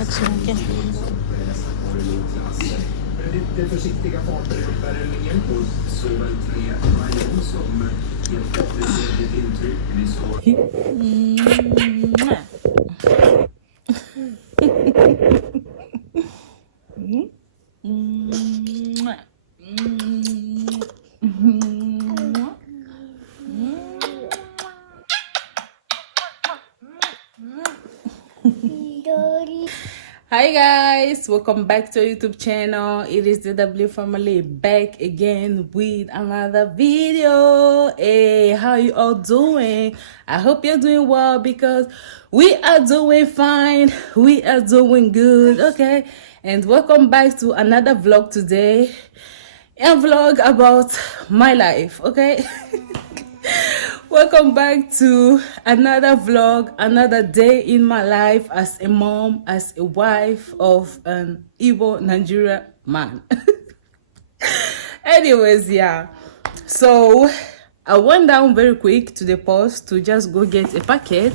Tack så mycket. Lite försiktiga farter i bärgningen på såväl 3 Nigerian som helt ett intryck. Vi såg... Hi guys, welcome back to our YouTube channel. It is the W family back again with another video. Hey, how you all doing? I hope you're doing well because we are doing fine. We are doing good, okay? And welcome back to another vlog today. A vlog about my life, okay? Welcome back to another vlog, another day in my life as a mom, as a wife of an Igbo Nigerian man. Anyways, yeah. So I went down very quick to the post to just go get a packet.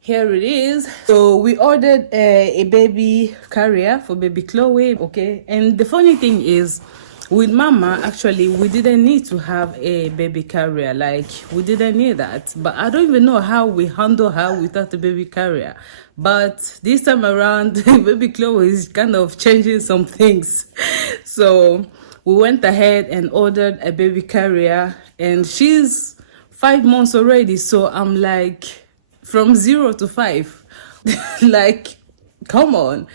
Here it is. So we ordered a baby carrier for baby Chloe, okay? And the funny thing is, with mama, actually, we didn't need to have a baby carrier. Like, we didn't need that. But I don't even know how we handle her without a baby carrier. But this time around, baby Chloe is kind of changing some things. So we went ahead and ordered a baby carrier. And she's 5 months already. So I'm like, from 0 to 5. Like, come on.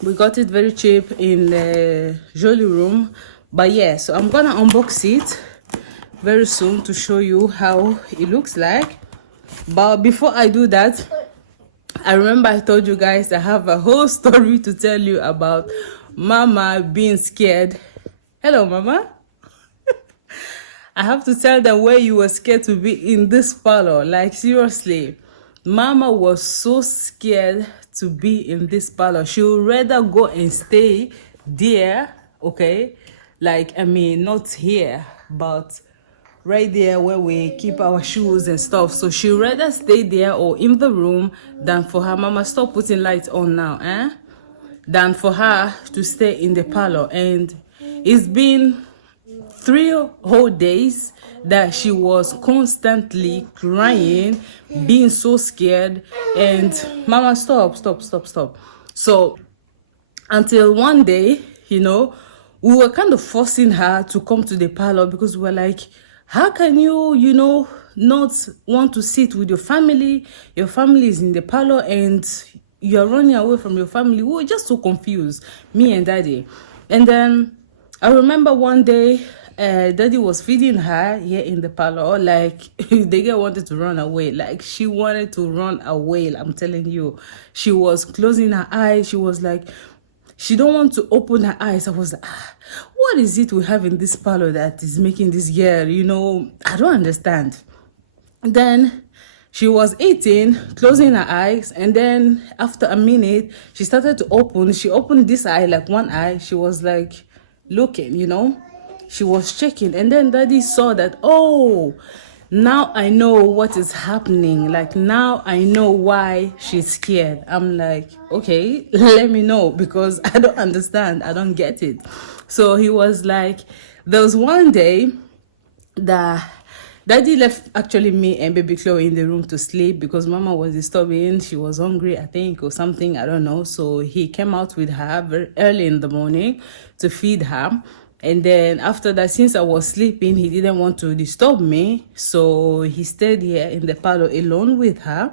We got it very cheap in the Jolly Room. But yeah, so I'm gonna unbox it very soon to show you how it looks like. But before I do that, I remember I told you guys I have a whole story to tell you about mama being scared. Hello, mama. I have to tell them where you were scared to be in this parlor. Like, seriously, mama was so scared to be in this parlor. She would rather go and stay there, okay? Like, I mean, not here, but right there where we keep our shoes and stuff. So she'd rather stay there or in the room than for her mama, stop putting lights on now, than for her to stay in the parlor. And it's been 3 whole days that she was constantly crying, being so scared, and mama, stop. So until one day, you know, we were kind of forcing her to come to the parlor because we were like, how can you, you know, not want to sit with your family? Your family is in the parlor and you're running away from your family. We were just so confused, me and daddy. And then I remember one day, daddy was feeding her here in the parlor. Like, the girl wanted to run away. Like, she wanted to run away. I'm telling you, she was closing her eyes. She was like, she don't want to open her eyes. I was like, what is it we have in this parlor that is making this girl, you know, I don't understand. Then she was eating, closing her eyes, and then after a minute, she started to open. She opened this eye, like one eye. She was like looking, you know. She was checking, and then daddy saw that, oh, now I know what is happening. Like, now I know why she's scared. I'm like, okay, let me know, because I don't understand. I don't get it. So he was like, there was one day that daddy left actually me and baby Chloe in the room to sleep because mama was disturbing. She was hungry, I think, or something. I don't know. So he came out with her very early in the morning to feed her. And then after that, since I was sleeping, he didn't want to disturb me. So he stayed here in the parlor alone with her.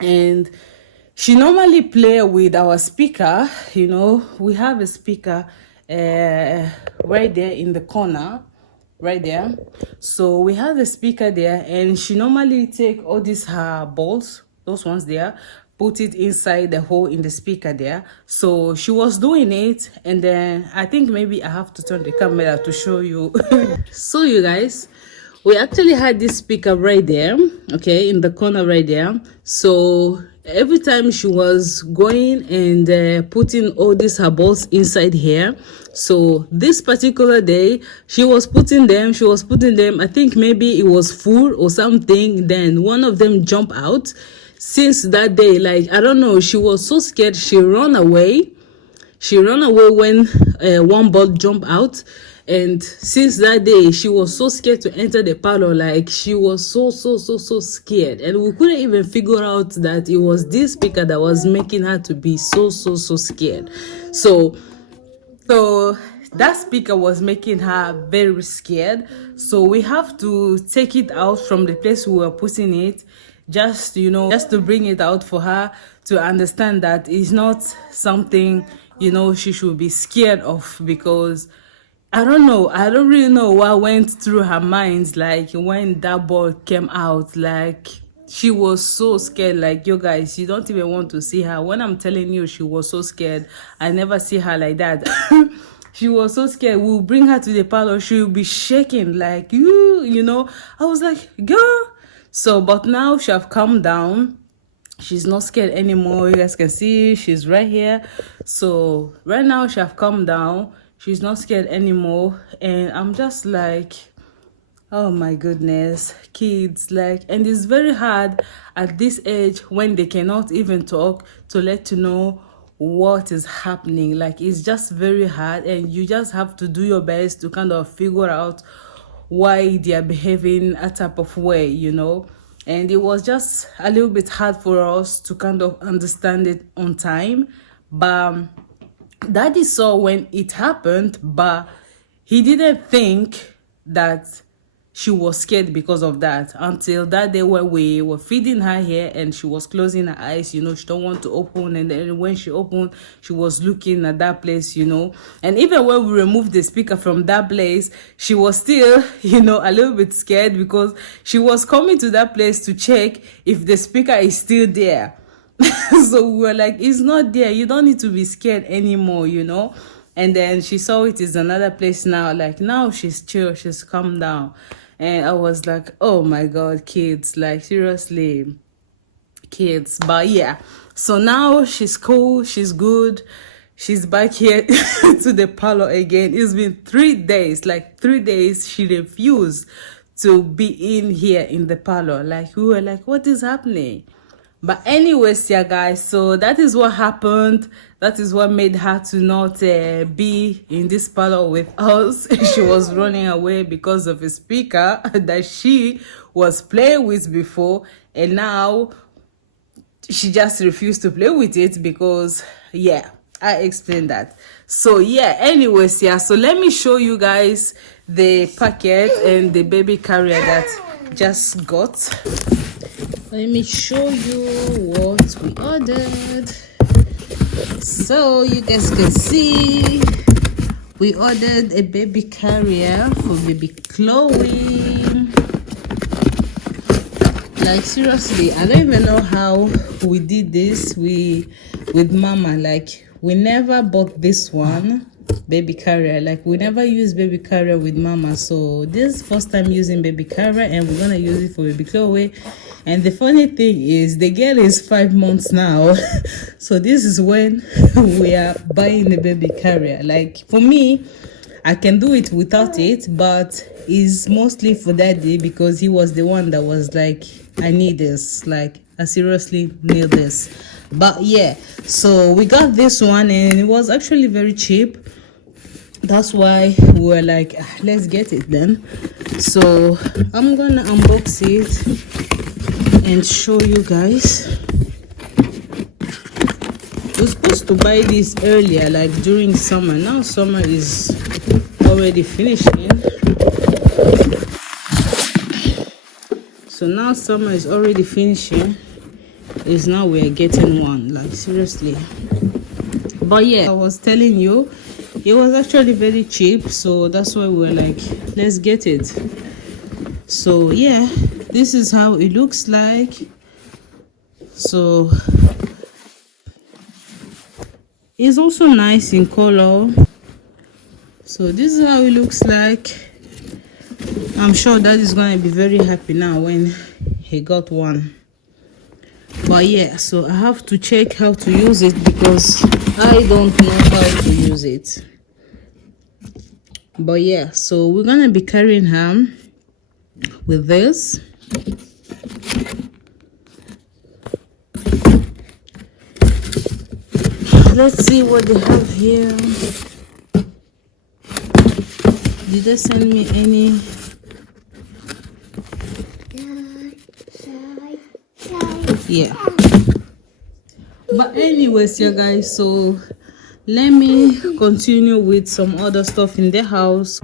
And she normally play with our speaker. You know, we have a speaker right there in the corner, right there. So we have the speaker there, and she normally take all these her balls, those ones there, put it inside the hole in the speaker there. So she was doing it, and then I think maybe I have to turn the camera to show you. So you guys, we actually had this speaker right there, okay, in the corner right there. So every time she was going and putting all these her balls inside here, so this particular day she was putting them, I think maybe it was full or something, then one of them jumped out. Since that day, like, I don't know, she was so scared, she ran away when one ball jumped out. And since that day, she was so scared to enter the parlor. Like, she was so scared, and we couldn't even figure out that it was this speaker that was making her to be so scared. So that speaker was making her very scared. So we have to take it out from the place we were putting it, just to bring it out for her to understand that it's not something she should be scared of. Because I don't really know what went through her mind, like when that ball came out. Like, she was so scared. Like, you guys, you don't even want to see her. When I'm telling you, she was so scared. I never see her like that. She was so scared. We'll bring her to the parlor, she'll be shaking like, I was like, girl. So, but now she have calmed down. She's not scared anymore. You guys can see she's right here. So right now she have calmed down. She's not scared anymore. And I'm just like, oh my goodness, kids, like, and it's very hard at this age when they cannot even talk to let you know what is happening. Like, it's just very hard, and you just have to do your best to kind of figure out why they are behaving a type of way. And it was just a little bit hard for us to kind of understand it on time. But Daddy saw when it happened, but he didn't think that she was scared because of that, until that day when we were feeding her here and she was closing her eyes. She don't want to open, and then when she opened, she was looking at that place. And even when we removed the speaker from that place, she was still a little bit scared, because she was coming to that place to check if the speaker is still there. So we were like, it's not there, you don't need to be scared anymore. And then she saw it is another place now. Like, now she's chill, she's calmed down. And I was like, oh my god, kids, like, seriously, kids. But yeah, so now she's cool, she's good, she's back here to the parlor again. It's been 3 days, like 3 days she refused to be in here in the parlor. Like, we were like, what is happening? But anyways, yeah guys, so that is what happened. That is what made her to not be in this parlor with us. She was running away because of a speaker that she was playing with before, and now she just refused to play with it because, yeah, I explained that. So yeah, anyways, yeah, so let me show you guys the packet and the baby carrier that just got. Let me show you what we ordered. So you guys can see we ordered a baby carrier for baby Chloe. Like, seriously, I don't even know how we did this with mama. Like, we never bought this one, baby carrier. Like, we never used baby carrier with mama. So this is first time using baby carrier, and we're gonna use it for baby Chloe. And the funny thing is, the girl is 5 months now. So this is when we are buying the baby carrier. Like, for me, I can do it without it, but it's mostly for daddy, because he was the one that was like, I need this. Like, I seriously need this. But yeah, so we got this one, and it was actually very cheap. That's why we were like, let's get it then. So I'm gonna unbox it and show you guys. We're supposed to buy this earlier, like during summer. Now summer is already finishing. So now summer is already finishing. Is now we're getting one. Like, seriously. But yeah, I was telling you, It was actually very cheap, so that's why we were like, let's get it. So yeah, this is how it looks like. So it's also nice in color. So this is how it looks like. I'm sure Dad is gonna be very happy now when he got one. But yeah, so I have to check how to use it because I don't know how to use it. But yeah, so we're gonna be carrying him with this. Let's see what they have here. Did they send me any? Yeah. But anyways, you guys, so let me continue with some other stuff in the house.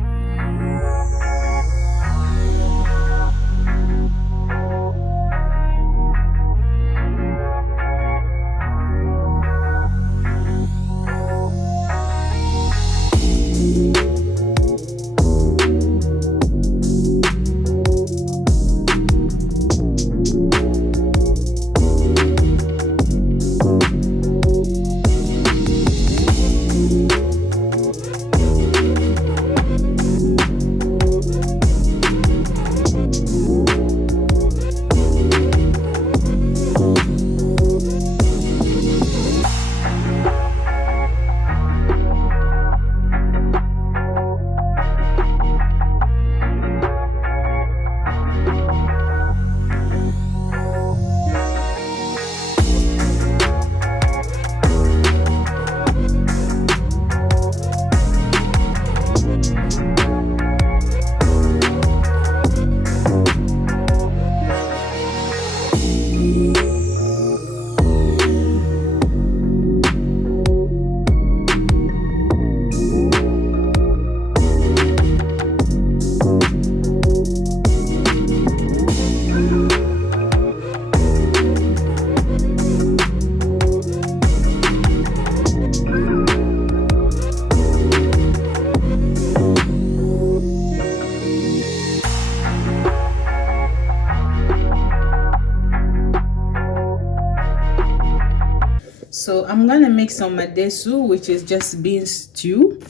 So I'm gonna make some madesu, which is just bean stew.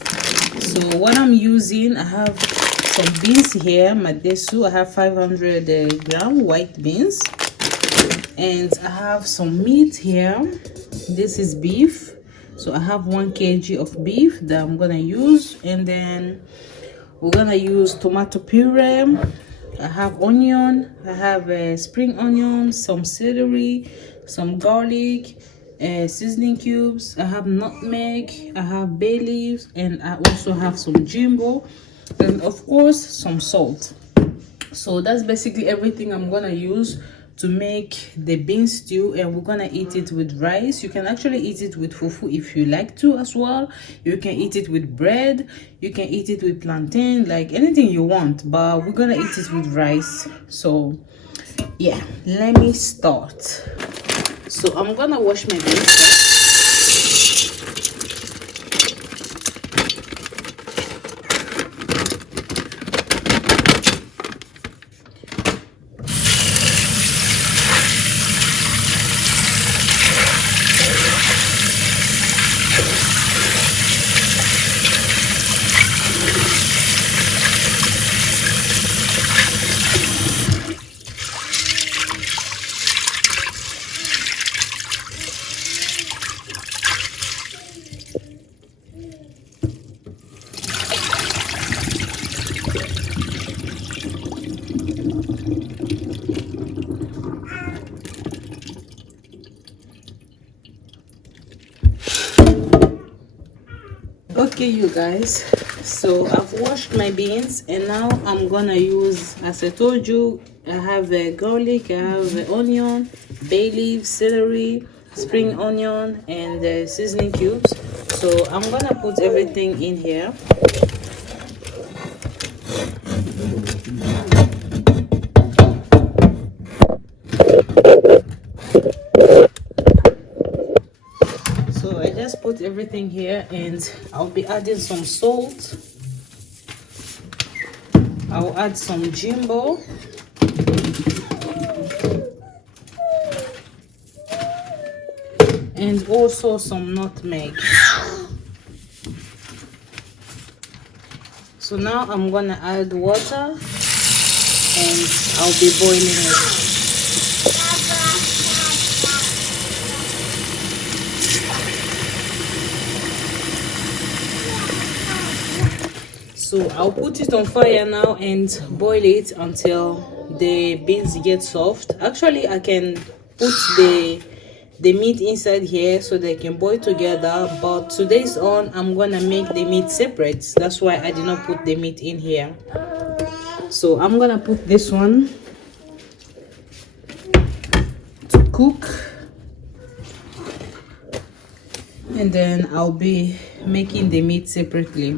So what I'm using, I have some beans here, madesu. I have 500 gram white beans, and I have some meat here. This is beef, so I have 1 kg of beef that I'm gonna use, and then we're gonna use tomato puree. I have onion, I have spring onion, some celery, some garlic, seasoning cubes. I have nutmeg, I have bay leaves, and I also have some jimbo, and of course some salt. So that's basically everything I'm gonna use to make the bean stew, and we're gonna eat it with rice. You can actually eat it with fufu if you like to as well. You can eat it with bread, you can eat it with plantain, like anything you want, but we're gonna eat it with rice. So yeah, let me start. So I'm gonna wash my beans. Okay, you guys, so I've washed my beans, and now I'm gonna use, as I told you, I have a garlic, I have a onion, bay leaf, celery, spring onion, and seasoning cubes. So I'm gonna put everything in here. So I just put put everything here, and I'll be adding some salt. I'll add some jimbo. And also some nutmeg. So now I'm gonna add water and I'll be boiling it. So I'll put it on fire now and boil it until the beans get soft. Actually, I can put the meat inside here so they can boil together, but today's on I'm gonna make the meat separate. That's why I did not put the meat in here. So I'm gonna put this one to cook, and then I'll be making the meat separately.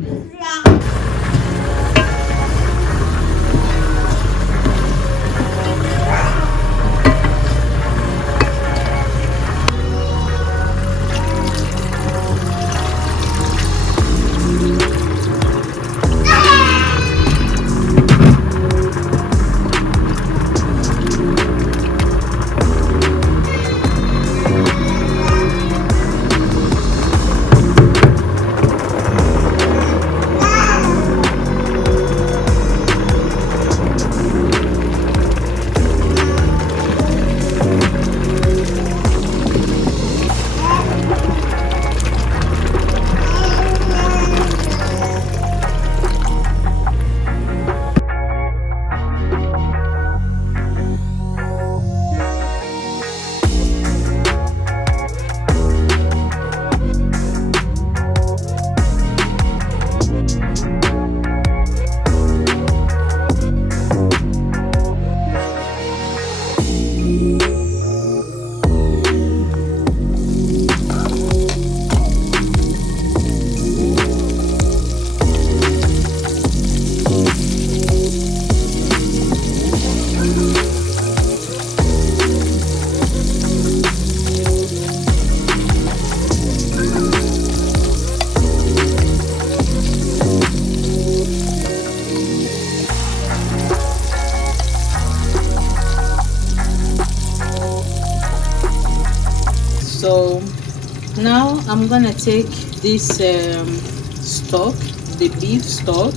So now I'm gonna take this stock, the beef stock.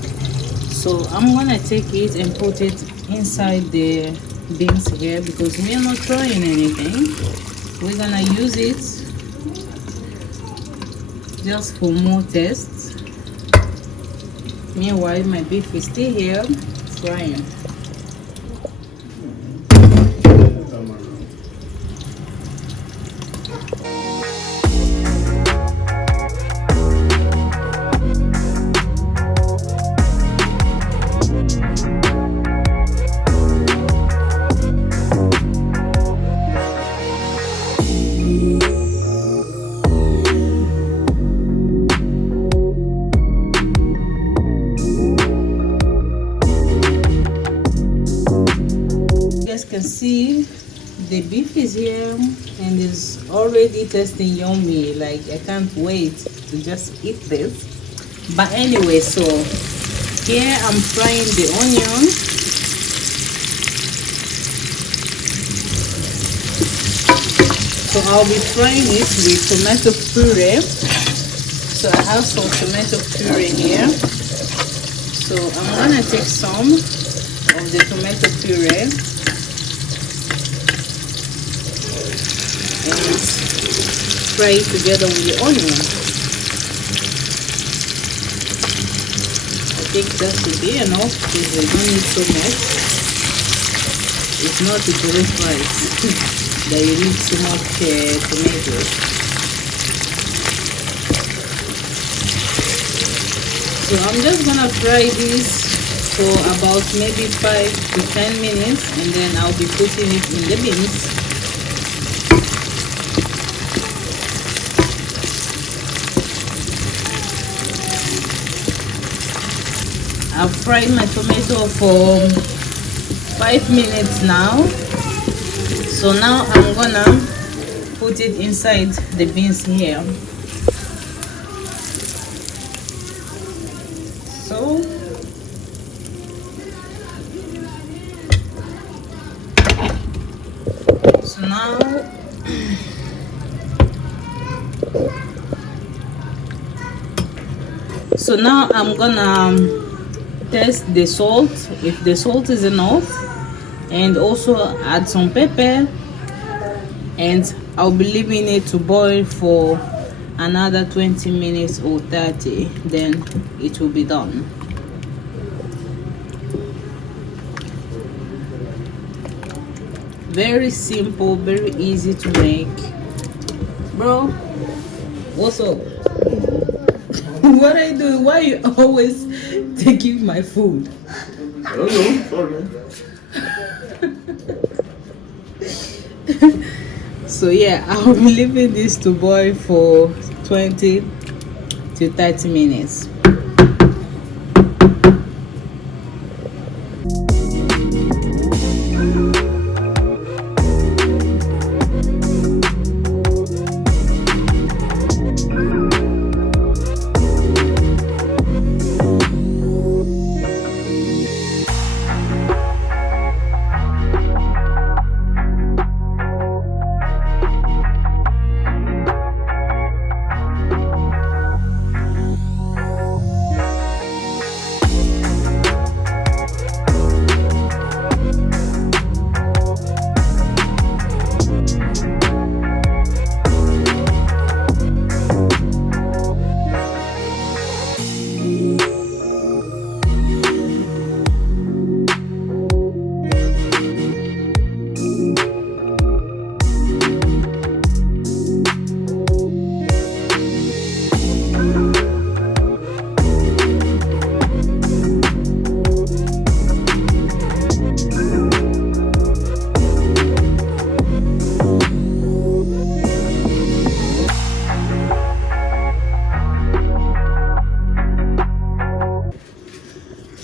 So I'm gonna take it and put it inside the beans here, because we are not trying anything. We're gonna use it just for more taste. Meanwhile, my beef is still here frying. Can see the beef is here and is already tasting yummy. Like, I can't wait to just eat this. But anyway, so here I'm frying the onion. So I'll be frying it with tomato puree. So I have some tomato puree here. So I'm gonna take some of the tomato puree and fry it together with the onion. I think that should be enough, because we don't need so much. It's not a jollof rice that you need so much tomatoes. So I'm just gonna fry this for about maybe 5 to 10 minutes, and then I'll be putting it in the beans. I've fried my tomato for 5 minutes now. So now I'm gonna put it inside the beans here. now I'm gonna test the salt, if the salt is enough, and also add some pepper, and I'll be leaving it to boil for another 20 minutes or 30, then it will be done. Very simple, very easy to make. Bro, what's up? What are you doing? Why are you always taking my food? I don't know, sorry. So yeah, I'll be leaving this to boil for 20 to 30 minutes.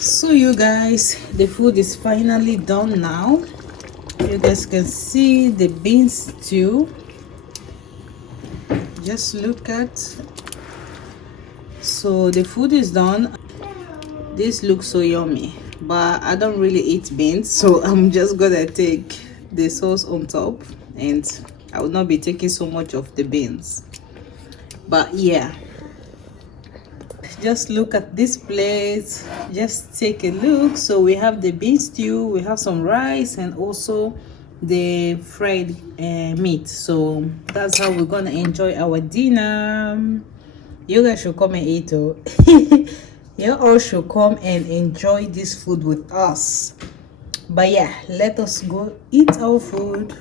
So you guys, the food is finally done now. You guys can see the beans stew. Just look at. So the food is done. This looks so yummy, but I don't really eat beans, so I'm just gonna take the sauce on top, and I will not be taking so much of the beans. But yeah, just look at this plate, just take a look. So we have the bean stew, we have some rice, and also the fried meat. So that's how we're gonna enjoy our dinner. You guys should come and eat. Oh. You all should come and enjoy this food with us. But yeah, let us go eat our food.